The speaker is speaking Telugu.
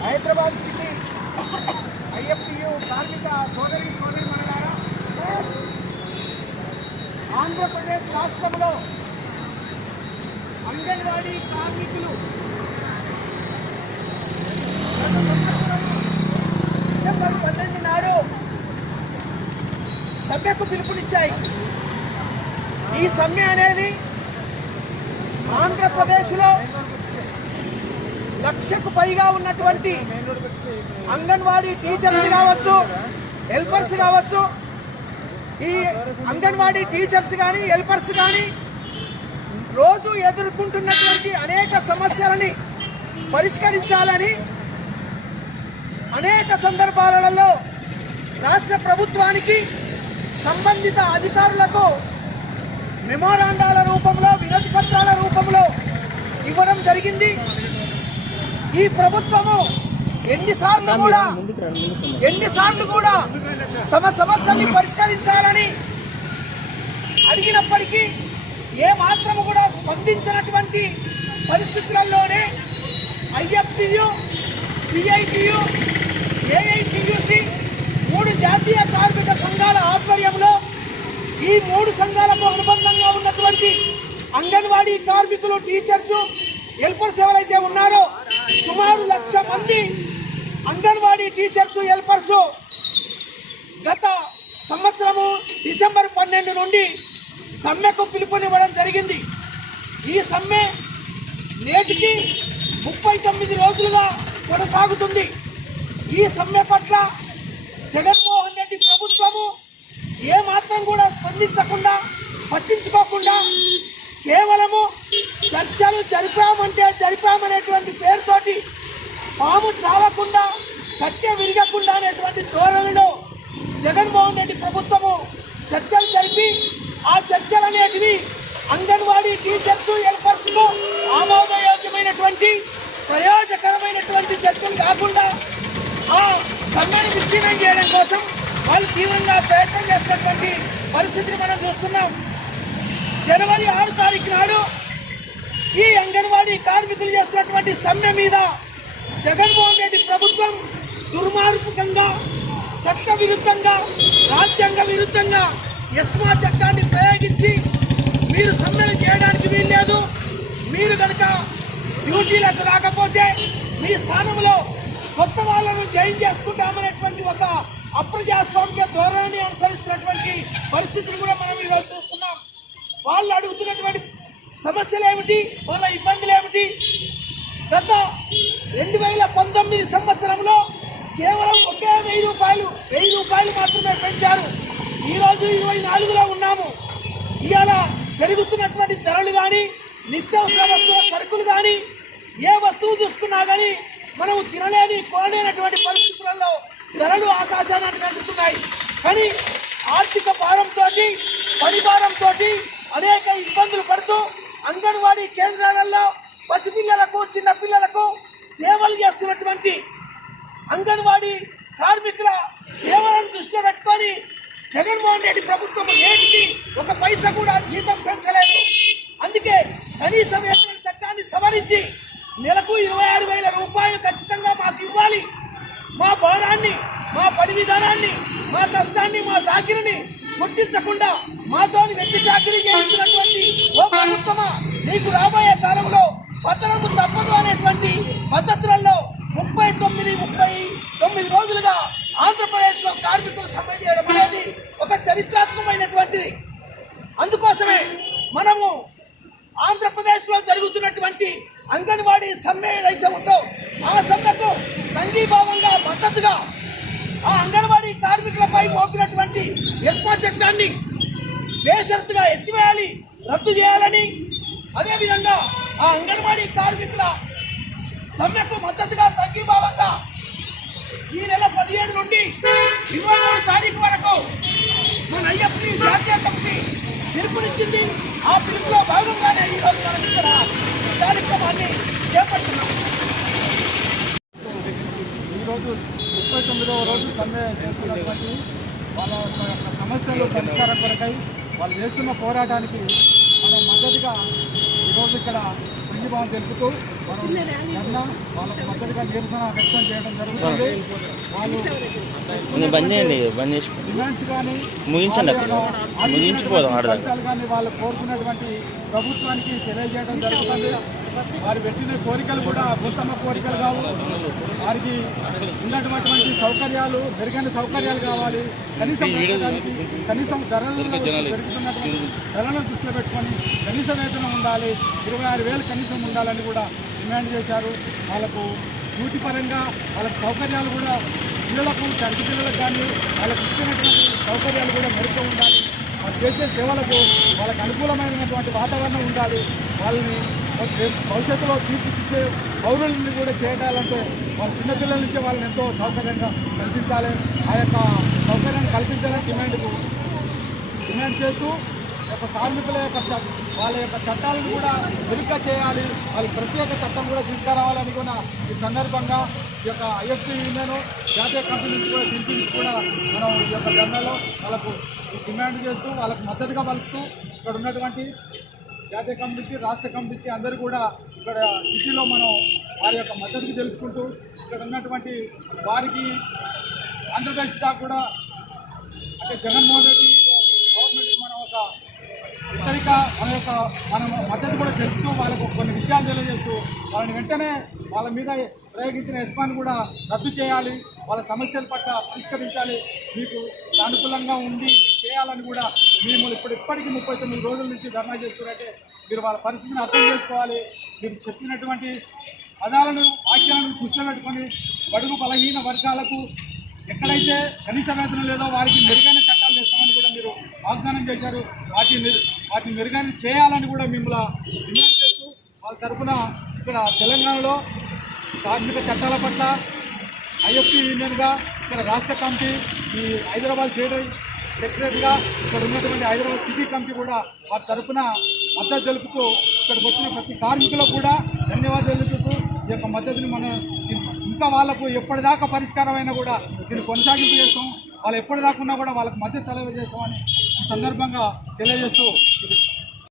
హైదరాబాద్ సిటీ ఐఎఫ్టియు కార్మిక సోదరి సోదరి ఆంధ్రప్రదేశ్ రాష్ట్రంలో అంగన్వాడీ కార్మికులు గత సంవత్సరం డిసెంబర్ పన్నెండు నాడు సమ్మెకు పిలుపునిచ్చాయి. ఈ సమ్మె అనేది ఆంధ్రప్రదేశ్లో లక్షకు పైగా ఉన్నటువంటి అంగన్వాడీ టీచర్స్ కావచ్చు హెల్పర్స్ కావచ్చు ఈ అంగన్వాడీ టీచర్స్ కానీ హెల్పర్స్ కానీ రోజు ఎదుర్కొంటున్నటువంటి అనేక సమస్యలని పరిష్కరించాలని అనేక సందర్భాలలో రాష్ట్ర ప్రభుత్వానికి సంబంధిత అధికారులకు మెమోరాండాల రూపంలో వినతి పత్రాల రూపంలో ఇవ్వడం జరిగింది. ఈ ప్రభుత్వము ఎన్నిసార్లు కూడా ఎన్నిసార్లు కూడా తమ సమస్యల్ని పరిష్కరించాలని అడిగినప్పటికీ ఏ మాత్రము కూడా స్పందించినటువంటి పరిస్థితులలోనే ఐఎఫ్టియు సిఐటియు ఏఐటియుసి మూడు జాతీయ కార్మిక సంఘాల ఆధ్వర్యంలో ఈ మూడు సంఘాలకు అనుబంధంగా ఉన్నటువంటి అంగన్వాడీ కార్మికులు టీచర్స్ హెల్పర్స్ ఎవరైతే ఉన్నారో సుమారు లక్ష మంది అంగన్వాడీ టీచర్స్ హెల్పర్స్ గత సంవత్సరము డిసెంబర్ పన్నెండు నుండి సమ్మెకు పిలుపునివ్వడం జరిగింది. ఈ సమ్మె నేటికి ముప్పై తొమ్మిది రోజులుగా కొనసాగుతుంది. ఈ సమ్మె పట్ల జగన్మోహన్ రెడ్డి ప్రభుత్వము ఏ మాత్రం కూడా స్పందించకుండా పట్టించుకోకుండా కేవలము చర్చలు జరిపామంటే జరిపామనేటువంటి పేరుతోటి పాము చావకుండా కత్తె విరగకుండా అనేటువంటి ధోరణిలో జగన్మోహన్ రెడ్డి ప్రభుత్వము చర్చలు జరిపి ఆ చర్చలు అనేటివి అంగన్వాడీ టీచర్స్ ఏర్పరచుకు ఆమోదయోగ్యమైనటువంటి ప్రయోజకరమైనటువంటి చర్చలు కాకుండా ఆ సమ్మెను విచ్ఛిన్నం చేయడం కోసం వాళ్ళు తీవ్రంగా ప్రయత్నం చేస్తున్నటువంటి పరిస్థితిని మనం చూస్తున్నాం. జనవరి ఆరు తారీఖు నాడు ఈ అంగన్వాడీ కార్మికులు చేస్తున్నటువంటి సమ్మె మీద జగన్మోహన్ రెడ్డి ప్రభుత్వం దుర్మార్గంగా చట్ట విరుద్ధంగా రాజ్యాంగ విరుద్ధంగా ఎస్మా చట్టాన్ని ప్రయోగించి మీరు సమ్మెను చేయడానికి వీల్లేదు. మీరు కనుక డ్యూటీలకు రాకపోతే మీ స్థానంలో కొత్త వాళ్ళను జాయిన్ చేసుకుంటామనేటువంటి ఒక అప్రజాస్వామ్య ధోరణిని అనుసరిస్తున్నటువంటి పరిస్థితులు కూడా మనం ఈరోజు చూస్తున్నాం. వాళ్ళు అడుగుతున్నటువంటి సమస్యలు ఏమిటి? వాళ్ళ ఇబ్బందులు ఏమిటి? గత రెండు వేల పంతొమ్మిది సంవత్సరంలో కేవలం ఒకే వెయ్యి రూపాయలు వెయ్యి రూపాయలు మాత్రమే పెంచారు. ఈరోజు ఇరవై నాలుగులో ఉన్నాము. ఇవాళ పెరుగుతున్నటువంటి ధరలు కానీ నిత్యావసర వస్తువుల సరుకులు కానీ ఏ వస్తువు చూసుకున్నా కానీ మనం తినలేని కొనలేనటువంటి పరిస్థితులలో ధరలు ఆకాశాన్ని కలుగుతున్నాయి కానీ ఆర్థిక భారంతో పరిభారంతో అనేక ఇబ్బందులు పడుతూ అంగన్వాడీ కేంద్రాలలో పసిపిల్లలకు చిన్నపిల్లలకు సేవలు చేస్తున్నటువంటి అంగన్వాడీ కార్మికుల సేవలను దృష్టిలో పెట్టుకొని జగన్మోహన్ రెడ్డి ప్రభుత్వం నేటికి ఒక పైసా కూడా జీతం పెంచలేదు. అందుకే కనీస వేతన చట్టాన్ని సవరించి నెలకు ఇరవై ఆరు వేల రూపాయలు ఖర్చు మా భారాన్ని మా పని విధానాన్ని మా కష్టాన్ని మా సాకిరిని గుర్తించకుండా మాతో వ్యక్తి చాకిరీ చేస్తున్నటువంటి ఓ ప్రభుత్వమా నీకు రాబోయే కాలంలో పతనము తప్పదు అనేటువంటి పద్ధతులలో ముప్పై తొమ్మిది ముప్పై తొమ్మిది రోజులుగా ఆంధ్రప్రదేశ్లో కార్మికులు సమ్మె చేయడం అనేది ఒక చరిత్రాత్మకమైనటువంటిది. అందుకోసమే మనము ఆంధ్రప్రదేశ్లో జరుగుతున్న అంగన్వాడీ సమ్మె ఏదైతే ఉందో ఆ సమ్మెకు సంఘీభావంగా మద్దతుగా ఆ అంగన్వాడీ కార్మికులపై మోపినటువంటి ఎస్మా చట్టాన్ని బేషరతుగా ఎత్తివేయాలి రద్దు చేయాలని అదేవిధంగా ఆ అంగన్వాడీ కార్మికుల సమ్మెకు మద్దతుగా సంఘీభావంగా ఈ నెల పదిహేడు నుండి ఇరవై మూడు తారీఖు వరకు మన అయ్యప్పని జాతీయ కమిటీ పిలుపునిచ్చింది. ఆ పిలుపులో భాగంగానే ఈరోజు మనం ఇక్కడ కార్యక్రమాన్ని చేపడుతున్నాం. ఈరోజు ముప్పై తొమ్మిదవ రోజు సమ్మె చేస్తున్నటువంటి వాళ్ళ యొక్క సమస్యలు పరిష్కారం కొరకై వాళ్ళు చేస్తున్న పోరాటానికి మనం మద్దతుగా ఈరోజు ఇక్కడ సంఘీభావం తెలుపుతూ మనం ధర్నా వాళ్ళకు మద్దతుగా నిరసన వ్యక్తం చేయడం జరుగుతుంది. వాళ్ళు బంద్ చేయండి బంద్ చేసి డిమాండ్స్ కానీ ముగించండి ముగించిపోదాం కానీ వాళ్ళు కోరుకున్నటువంటి ప్రభుత్వానికి తెలియజేయడం జరుగుతుంది. వారు పెట్టిన కోరికలు కూడా ఉత్తమ కోరికలు కావు. వారికి ఉన్నటువంటి సౌకర్యాలు మెరుగైన సౌకర్యాలు కావాలి. కనీసం కనీసం ధరలు పెరుగుతున్నటువంటి ధరలను దృష్టిలో పెట్టుకొని కనీస వేతనం ఉండాలి. ఇరవై ఆరు వేలు కనీసం ఉండాలని కూడా డిమాండ్ చేశారు. వాళ్ళకు డ్యూటీ పరంగా వాళ్ళకి సౌకర్యాలు కూడా పిల్లలకు చంటి పిల్లలకు కానీ వాళ్ళకి ఇచ్చినటువంటి సౌకర్యాలు కూడా మెరుగ్గా ఉండాలి. వాళ్ళు చేసే సేవలకు వాళ్ళకి అనుకూలమైనటువంటి వాతావరణం ఉండాలి. వాళ్ళని భవిష్యత్తులో తీర్చిదిద్దే పౌరులని కూడా చేయటాలంటే వాళ్ళ చిన్నపిల్లల నుంచి వాళ్ళని ఎంతో సౌకర్యంగా కల్పించాలి. ఆ యొక్క సౌకర్యాన్ని కల్పించాలని డిమాండ్కు డిమాండ్ చేస్తూ యొక్క కార్మికుల యొక్క వాళ్ళ యొక్క చట్టాలను కూడా మెరుగ్గా చేయాలి. వాళ్ళు ప్రత్యేక చట్టం కూడా తీసుకురావాలని కూడా ఈ సందర్భంగా ఈ యొక్క ఐఎఫ్టీ యూనియన్ జాతీయ కంపెనీ నుంచి కూడా పిలిపించి కూడా మనం ఈ యొక్క ధర్నాలో వాళ్ళకు డిమాండ్ చేస్తూ వాళ్ళకు మద్దతుగా పలుకుతూ ఇక్కడ ఉన్నటువంటి జాతీయ కమిటీ రాష్ట్ర కమిటీ అందరూ కూడా ఇక్కడ సిటీలో మనం వారి యొక్క మద్దతుకు తెలుపుకుంటూ ఇక్కడ ఉన్నటువంటి వారికి ఆంధ్రప్రదేశ్ దాకా కూడా అంటే జగన్మోహన్ రెడ్డి హెచ్చరిక మన యొక్క మన మద్దతు కూడా తెలుపుతూ వాళ్ళకు కొన్ని విషయాలు తెలియజేస్తూ వాళ్ళని వెంటనే వాళ్ళ మీద ప్రయోగించిన యజమాని కూడా రద్దు చేయాలి వాళ్ళ సమస్యల పట్ల పరిష్కరించాలి మీకు అనుకూలంగా ఉండి చేయాలని కూడా మేము ఇప్పుడు ఇప్పటికీ ముప్పై తొమ్మిది రోజుల నుంచి ధర్నా చేస్తున్నారంటే మీరు వాళ్ళ పరిస్థితిని అర్థం చేసుకోవాలి. మీరు చెప్పినటువంటి పదాలను వాక్యాలను దృష్టిలో పెట్టుకొని బడుగు బలహీన వర్గాలకు ఎక్కడైతే కనీస వేతనం లేదో వారికి మెరుగైన చట్టాలు చేస్తామని కూడా మీరు వాగ్దానం చేశారు. వాటిని వాటిని మెరుగైన చేయాలని కూడా మిమ్మల్ని డిమాండ్ చేస్తూ వాళ్ళ తరఫున ఇక్కడ తెలంగాణలో కార్మిక చట్టాల పట్ల ఐఎఫ్టీ యూనియన్గా ఇక్కడ రాష్ట్ర కమిటీ ఈ హైదరాబాద్ ట్రేడ్ సెక్రటరీగా ఇక్కడ ఉన్నటువంటి హైదరాబాద్ సిటీ కమిటీ కూడా వారి తరఫున మద్దతు తెలుపుతూ ఇక్కడికి వచ్చిన ప్రతి కార్మికులకు కూడా ధన్యవాదాలు తెలుపుతూ ఈ యొక్క మద్దతుని మనం ఇంకా వాళ్ళకు ఎప్పటిదాకా పరిష్కారమైనా కూడా దీన్ని కొనసాగింపు చేస్తాం. వాళ్ళు ఎప్పటిదాకా ఉన్నా కూడా వాళ్ళకి మద్దతు తెలియజేస్తామని సందర్భంగా తెలియజేస్తూ ఇది